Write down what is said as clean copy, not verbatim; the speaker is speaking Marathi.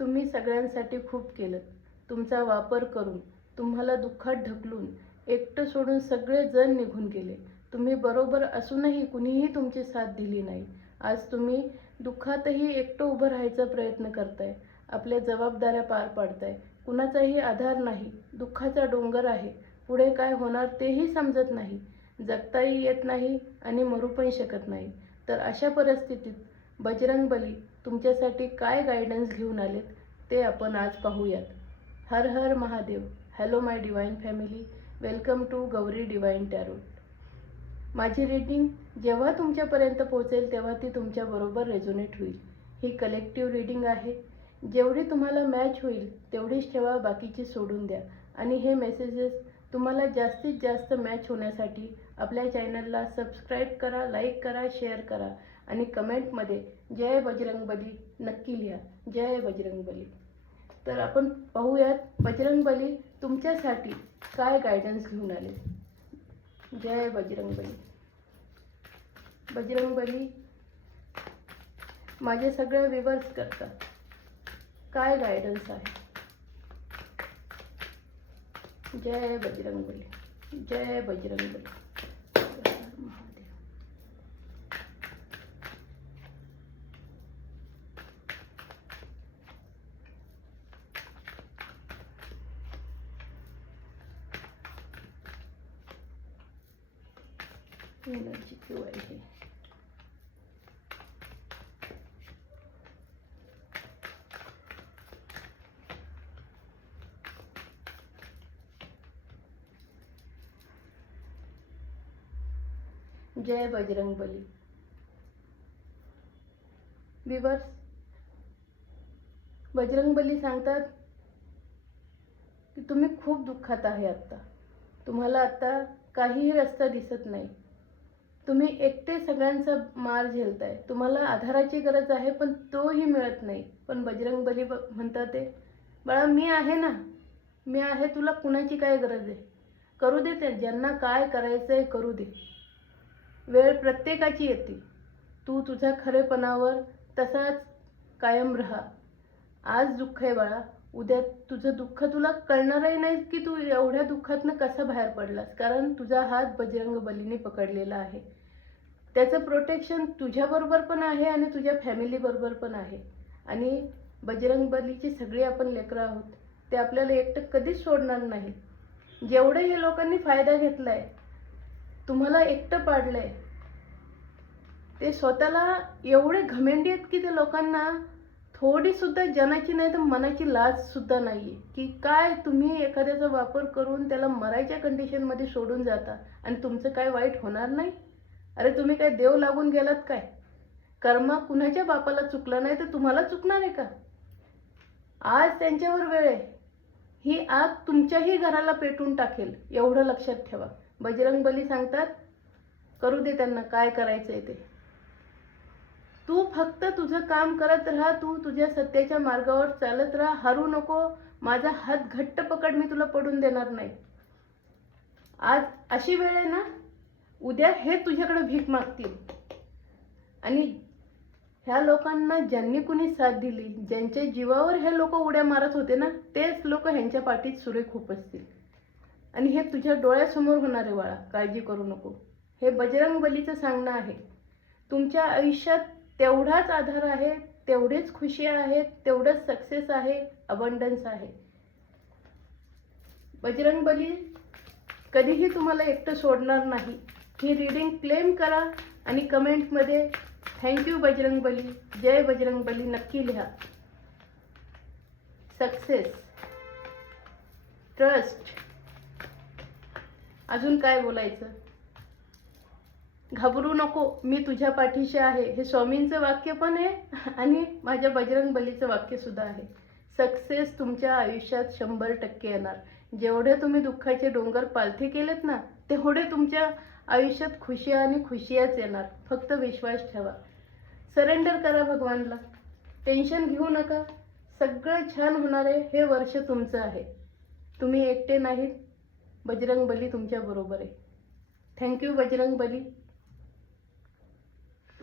तुम्ही सगळ्यांसाठी खूप केलं. तुमचा वापर करून, तुम्हाला दुःखात ढकलून, एकटं सोडून सगळे जण निघून गेले. तुम्ही बरोबर असूनही कुणीही तुमची साथ दिली नाही. आज तुम्ही दुःखातही एकटं उभं राहायचा प्रयत्न करताय. आपल्या जबाबदाऱ्या पार पाडताय. कुणाचाही आधार नाही. दुःखाचा डोंगर आहे. पुढे काय होणार तेही समजत नाही. जगताही येत नाही आणि मरू पण शकत नाही. तर अशा परिस्थितीत बजरंगबली तुमच्यासाठी काय गायडन्स घेऊन आलेत ते आपण आज पाहूयात. Har Har Mahadev. Hello my divine family. Welcome to Gauri divine tarot. माझी रीडिंग जेव्हा तुमच्यापर्यंत पोहोचेल तेव्हा ती तुमच्याबरोबर रेझोनेट होईल. ही कलेक्टिव्ह रीडिंग आहे. जेवढी तुम्हाला मॅच होईल तेवढीच ठेवा, बाकीची सोडून द्या. आणि हे मेसेजेस तुम्हाला जास्तीत जास्त मॅच होण्यासाठी आपल्या चॅनलला सबस्क्राईब करा, लाईक करा, शेअर करा आणि कमेंटमध्ये जय बजरंगबली नक्की लिहा. जय बजरंगबली. तर आपण पाहूयात बजरंगबली तुमच्यासाठी काय गायडन्स घेऊन आले. जय बजरंगबली. बजरंगबली माझे सगळे व्ह्यूअर्स करतात. काय गायडन्स आहे. जय बजरंगबली. जय बजरंगबली. महादेव. एनर्जी क्यू आहे. जय बजरंगबली. व्ह्यूअर्स, बजरंगबली सांगतात की तुम्ही खूप दुःखात आहे. आत्ता तुम्हाला आता काहीही रस्ता दिसत नाही. तुम्ही एकटे सगळ्यांचा मार झेलताय. तुम्हाला आधाराची गरज आहे पण तोही मिळत नाही. पण बजरंगबली म्हणतात ते, बाळा मी आहे ना, मी आहे. तुला कुणाची काय गरज आहे. करू दे. ते ज्यांना काय करायचंय करू दे. वेळ प्रत्येकाची येते. तू तुझ्या खरेपणावर तसाच कायम राहा. आज दुःख आहे बाळा, उद्या तुझं दुःख तुला कळणारही नाही की तू एवढ्या दुःखातनं कसा बाहेर पडलास. कारण तुझा हात बजरंगबलीने पकडलेला आहे. त्याचं प्रोटेक्शन तुझ्याबरोबर पण आहे आणि तुझ्या फॅमिलीबरोबर पण आहे. आणि बजरंगबलीची सगळी आपण लेकरं आहोत. ते आपल्याला एकटं कधीच सोडणार नाही. जेवढे हे लोकांनी फायदा घेतलाय, तुम्हाला एकटं पाडलंय, ते स्वतःला एवढे घमेंडी आहेत की ते लोकांना थोडी सुद्धा जनाची नाही तर मनाची लाज सुद्धा नाहीये की काय तुम्ही एखाद्याचा वापर करून त्याला मरायच्या कंडिशनमध्ये सोडून जाता आणि तुमचं काय वाईट होणार नाही. अरे तुम्ही काय देव लागून गेलात काय. कर्म कुणाच्या बापाला चुकलं नाही तर तुम्हाला चुकणार आहे का. आज त्यांच्यावर वेळ आहे. ही आग तुमच्याही घराला पेटून टाकेल, एवढं लक्षात ठेवा. बजरंगबली सांगतात करू दे त्यांना काय करायचंय ते. तू फक्त तुझं काम करत राहा. तू तुझ्या सत्याच्या मार्गावर चालत राहा. हरू नको. माझा हात घट्ट पकड, मी तुला पडून देणार नाही. आज अशी वेळ आहे ना, उद्या हे तुझ्याकडे भीक मागतील. आणि ह्या लोकांना ज्यांनी कुणी साथ दिली, ज्यांच्या जीवावर हे लोक उड्या मारत होते ना, तेच लोक ह्यांच्या पाठीत सुरेख खूप असतील. आणि हे तुझ्या डोळ्यासमोर होणार आहे बाळा, काळजी करू नको. हे बजरंगबलीचं सांगणं आहे. तुमच्या आयुष्यात तेवढाच आधार आहे, तेवढेच खुशी आहे, तेवढंच सक्सेस आहे, अबंडन्स आहे. बजरंगबली कधीही तुम्हाला एकटं सोडणार नाही. ही रीडिंग क्लेम करा आणि कमेंटमध्ये थँक्यू बजरंगबली, जय बजरंगबली नक्की लिहा. सक्सेस, ट्रस्ट, अजून काय बोलायचं. घाबरू नको, मी तुझ्या पाठीशी आहे. हे स्वामींचं वाक्य पण आहे आणि माझ्या बजरंगबलीचं वाक्य सुद्धा आहे. सक्सेस तुमच्या आयुष्यात 100% येणार. जेवढे तुम्ही दुःखाचे डोंगर पालथे केलेत ना, तेवढे तुमच्या आयुष्यात खुशी आणि खुशियाच येणार. फक्त विश्वास ठेवा. सरेंडर करा भगवानला. टेन्शन घेऊ नका. सगळं छान होणार आहे. हे वर्ष तुमचं आहे. तुम्ही एकटे नाहीत. बजरंगबली तुमच्या बरोबर आहे. थँक्यू बजरंगबली.